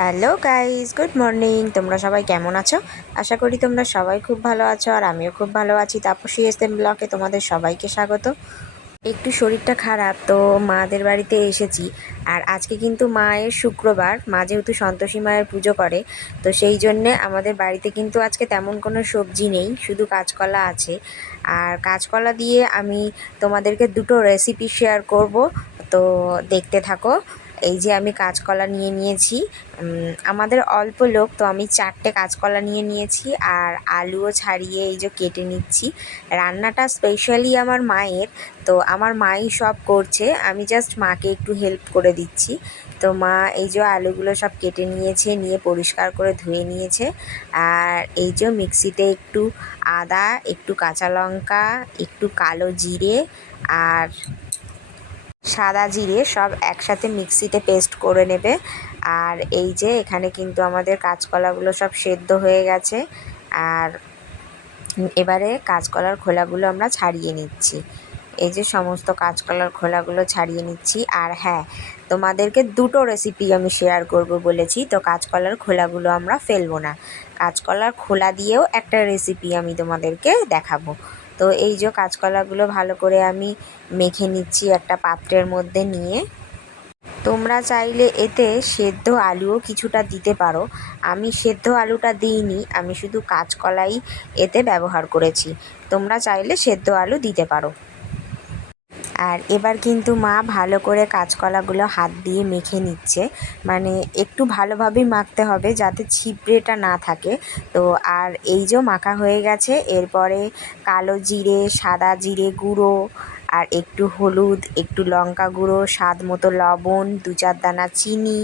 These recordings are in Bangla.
Hello guys, good morning. তোমরা সবাই কেমন আছো? আশা করি তোমরা সবাই খুব ভালো আছো, আর আমিও খুব ভালো আছি। তাপসী এসএম ব্লগে তোমাদের সবাইকে স্বাগত। একটু শরীরটা খারাপ, তো মাদের বাড়িতে এসেছি। আর আজকে কিন্তু মায়ের শুক্রবার, মা যেহেতু সন্তোষী মায়ের পুজো করে, তো সেই জন্যে আমাদের বাড়িতে কিন্তু আজকে তেমন কোনো সবজি নেই, শুধু কাঁচকলা আছে। আর কাঁচকলা দিয়ে আমি তোমাদেরকে দুটো রেসিপি শেয়ার করব, তো দেখতে থাকো। এই যে আমি কাঁচকলা নিয়ে নিয়েছি, আমাদের অল্প লোক, তো আমি 4টে কাঁচকলা নিয়ে নিয়েছি। আর আলুও ছাড়িয়ে এই যে কেটে নিচ্ছি। রান্নাটা স্পেশালি আমার মায়ের, তো আমার মাই সব করছে, আমি জাস্ট মাকে একটু হেল্প করে দিচ্ছি। তো মা এই যে আলুগুলো সব কেটে নিয়েছে, নিয়ে পরিষ্কার করে ধুয়ে নিয়েছে। আর এই যে মিক্সিতে একটু আদা, একটু কাঁচা লঙ্কা, একটু কালো জিরে আর সাদা জিরে সব একসাথে মিক্সিতে পেস্ট করে নেবে। আর এই যে এখানে কিন্তু আমাদের কাঁচকলাগুলো সব সেদ্ধ হয়ে গেছে। আর এবারে কাঁচকলার খোলাগুলো আমরা ছাড়িয়ে নিচ্ছি। এই যে সমস্ত কাঁচকলার খোলাগুলো ছাড়িয়ে নিচ্ছি। আর হ্যাঁ, তোমাদেরকে দুটো রেসিপি আমি শেয়ার করব বলেছি, তো কাঁচকলার খোলাগুলো আমরা ফেলবো না। কাঁচকলার খোলা দিয়েও একটা রেসিপি আমি তোমাদেরকে দেখাবো। তো এই যে কাঁচকলাগুলো ভালো করে আমি মেখে নিচ্ছি একটা পাত্রের মধ্যে নিয়ে। তোমরা চাইলে এতে সেদ্ধ আলুও কিছুটা দিতে পারো। আমি সেদ্ধ আলুটা দিইনি, আমি শুধু কাঁচকলাই এতে ব্যবহার করেছি। তোমরা চাইলে সেদ্ধ আলু দিতে পারো। আর এবার কিন্তু মা ভালো করে কাঁচকলাগুলো হাত দিয়ে মেখে নিচ্ছে, মানে একটু ভালোভাবেই মাখতে হবে যাতে ছিপড়েটা না থাকে। তো আর এই যে মাখা হয়ে গেছে, এরপরে কালো জিরে, সাদা জিরে গুঁড়ো, আর একটু হলুদ, একটু লঙ্কা গুঁড়ো, স্বাদ মতো লবণ, 2-4 দানা চিনি,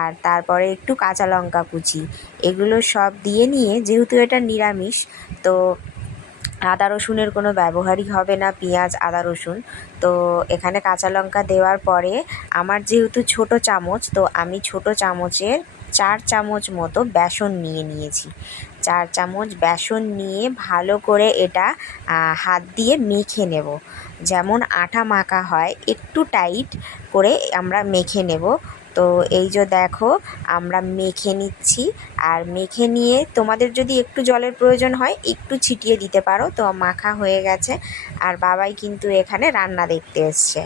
আর তারপরে একটু কাঁচা লঙ্কা কুচি, এগুলো সব দিয়ে নিয়ে, যেহেতু এটা নিরামিষ, তো আদা রসুনের কোনো ব্যবহারই হবে না, পেঁয়াজ আদা রসুন। তো এখানে কাঁচা লঙ্কা দেওয়ার পরে আমার যেহেতু ছোট চামচ, তো আমি ছোট চামচের 4 চামচ মতো বেসন নিয়ে নিয়েছি। 4 চামচ বেসন নিয়ে ভালো করে এটা হাত দিয়ে মেখে নেব। যেমন আটা মাখা হয়, একটু টাইট করে আমরা মেখে নেব। তো এই যে দেখো, আমরা মেখে নিচ্ছি। আর মেখে নিয়ে তোমাদের যদি একটু জলের প্রয়োজন হয় একটু ছিটিয়ে দিতে পারো। তো মাখা হয়ে গেছে, আর বাবাই কিন্তু এখানে রান্না দেখতে এসছে।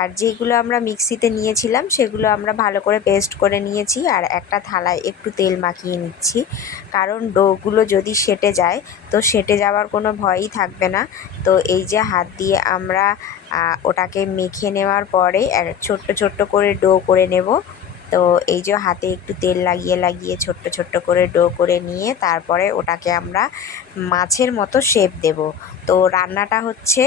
আর যেগুলো আমরা মিক্সিতে নিয়েছিলাম সেগুলো আমরা ভালো করে পেস্ট করে নিয়েছি। আর একটা থালায় একটু তেল মাখিয়ে নিচ্ছি, কারণ ডোগুলো যদি সেঁটে যায় তো সেঁটে যাওয়ার কোনো ভয়ই থাকবে না। তো এই যে হাত দিয়ে আমরা ওটাকে মেখে নেওয়ার পরে ছোট্ট ছোট্ট করে ডো করে নেব। তো এই যে হাতে একটু তেল লাগিয়ে লাগিয়ে ছোট্ট ছোট্ট করে ডো করে নিয়ে তারপরে ওটাকে আমরা মাছের মতো শেপ দেব। তো রান্নাটা হচ্ছে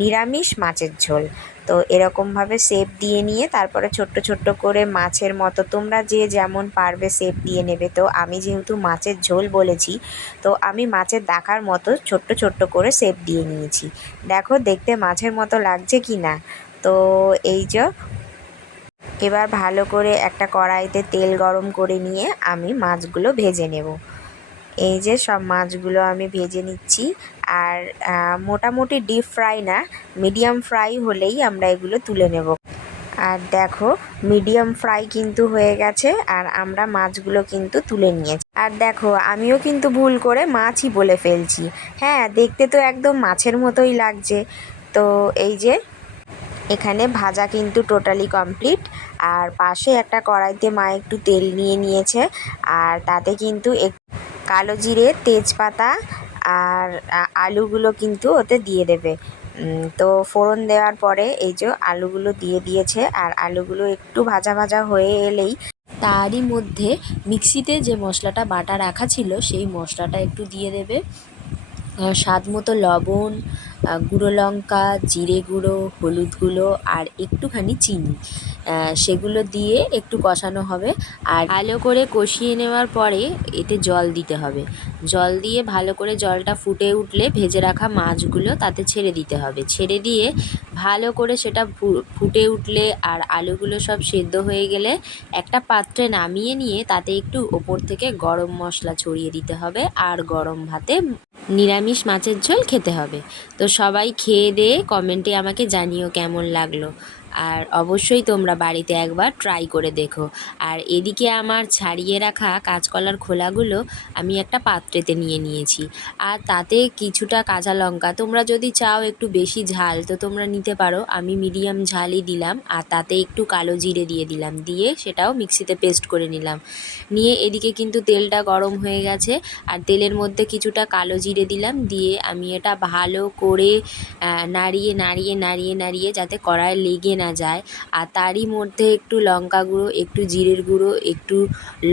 নিরামিষ মাছের ঝোল। তো এরকমভাবে শেপ দিয়ে নিয়ে তারপরে ছোট্ট ছোট্ট করে মাছের মতো তোমরা যে যেমন পারবে শেপ দিয়ে নেবে। তো আমি যেহেতু মাছের ঝোল বলেছি, তো আমি মাছের দাকার মতো ছোট্ট ছোট্ট করে শেপ দিয়ে নিয়েছি। দেখো দেখতে মাছের মতো লাগছে কি না। তো এই যে এবার ভালো করে একটা কড়াইতে তেল গরম করে নিয়ে আমি মাছগুলো ভেজে নেব। এই যে সব মাছগুলো আমি ভেজে নিচ্ছি। আর মোটামুটি ডিপ ফ্রাই না, মিডিয়াম ফ্রাই হলেই আমরা এগুলো তুলে নেব। আর দেখো, মিডিয়াম ফ্রাই কিন্তু হয়ে গেছে, আর আমরা মাছগুলো কিন্তু তুলে নিয়েছি। আর দেখো, আমিও কিন্তু ভুল করে মাছই বলে ফেলছি। হ্যাঁ, দেখতে তো একদম মাছের মতোই লাগছে। তো এই যে এখানে ভাজা কিন্তু টোটালি কমপ্লিট। আর পাশে একটা কড়াইতে মা একটু তেল নিয়ে নিয়েছে, আর তাতে কিন্তু কালো জিরে, তেজপাতা আর আলুগুলো কিন্তু ওতে দিয়ে দেবে। তো ফোড়ন দেওয়ার পরে এই যে আলুগুলো দিয়ে দিয়েছে। আর আলুগুলো একটু ভাজা ভাজা হয়ে এলেই তারই মধ্যে মিক্সিতে যে মশলাটা বাটা রাখা ছিল সেই মশলাটা একটু দিয়ে দেবে। স্বাদ মতো লবণ, গুঁড়ো লঙ্কা, জিরে গুঁড়ো, হলুদ গুঁড়ো আর একটুখানি চিনি, সেগুলো দিয়ে একটু কষানো হবে। আর ভালো করে কষিয়ে নেওয়ার পরে এতে জল দিতে হবে। জল দিয়ে ভালো করে জলটা ফুটে উঠলে ভেজে রাখা মাছগুলো তাতে ছেড়ে দিতে হবে। ছেড়ে দিয়ে ভালো করে সেটা ফুটে উঠলে আর আলুগুলো সব সেদ্ধ হয়ে গেলে একটা পাত্রে নামিয়ে নিয়ে তাতে একটু ওপর থেকে গরম মশলা ছড়িয়ে দিতে হবে। আর গরম ভাতে নিরামিষ মাছের ঝোল খেতে হবে। তো সবাই খেয়ে দিয়ে কমেন্টে আমাকে জানিও কেমন লাগলো। আর অবশ্যই তোমরা বাড়িতে একবার ট্রাই করে দেখো। আর এদিকে আমার ছাড়িয়ে রাখা কাঁচকলার খোলাগুলো আমি একটা পাত্রেতে নিয়ে নিয়েছি, আর তাতে কিছুটা কাঁচা লঙ্কা, তোমরা যদি চাও একটু বেশি ঝাল তো তোমরা নিতে পারো, আমি মিডিয়াম ঝালই দিলাম। আর তাতে একটু কালো জিরে দিয়ে দিলাম, দিয়ে সেটাও মিক্সিতে পেস্ট করে নিলাম। নিয়ে এদিকে কিন্তু তেলটা গরম হয়ে গেছে, আর তেলের মধ্যে কিছুটা কালো জিরে দিলাম, দিয়ে আমি এটা ভালো করে নাড়িয়ে নাড়িয়ে নাড়িয়ে নাড়িয়ে যাতে কড়াইয়ে লেগে না যায়। আর তারই মধ্যে একটু লঙ্কা গুঁড়ো, একটু জিরের গুঁড়ো, একটু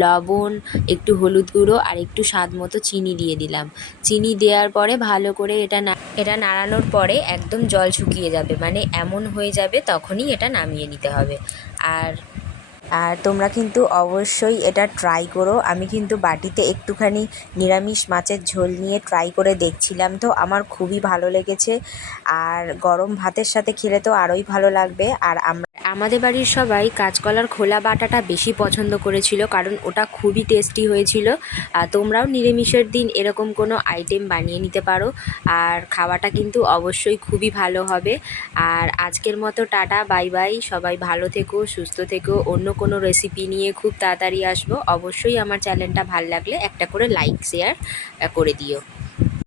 লবণ, একটু হলুদ গুঁড়ো আর একটু স্বাদ মতো চিনি দিয়ে দিলাম। চিনি দেওয়ার পরে ভালো করে এটা নাড়ানোর পরে একদম জল শুকিয়ে যাবে, মানে এমন হয়ে যাবে, তখনই এটা নামিয়ে নিতে হবে। আর তোমরা কিন্তু অবশ্যই এটা ট্রাই করো। আমি কিন্তু বাটিতে একটুখানি নিরামিষ মাছের ঝোল নিয়ে ট্রাই করে দেখছিলাম, তো আমার খুবই ভালো লেগেছে। আর গরম ভাতের সাথে খেলে তো আরোই ভালো লাগবে। আর আমাদের বাড়ির সবাই কাঁচকলার খোলা বাটাটা বেশি পছন্দ করেছিল, কারণ ওটা খুবই টেস্টি হয়েছিল। আর তোমরাও নিরামিষের দিন এরকম কোনো আইটেম বানিয়ে নিতে পারো, আর খাওয়াটা কিন্তু অবশ্যই খুবই ভালো হবে। আর আজকের মতো টাটা, বাই বাই। সবাই ভালো থেকো, সুস্থ থেকো। অন্য কোনো রেসিপি নিয়ে খুব তাড়াতাড়ি আসবো। অবশ্যই আমার চ্যানেলটা ভালো লাগলে একটা করে লাইক শেয়ার করে দিও।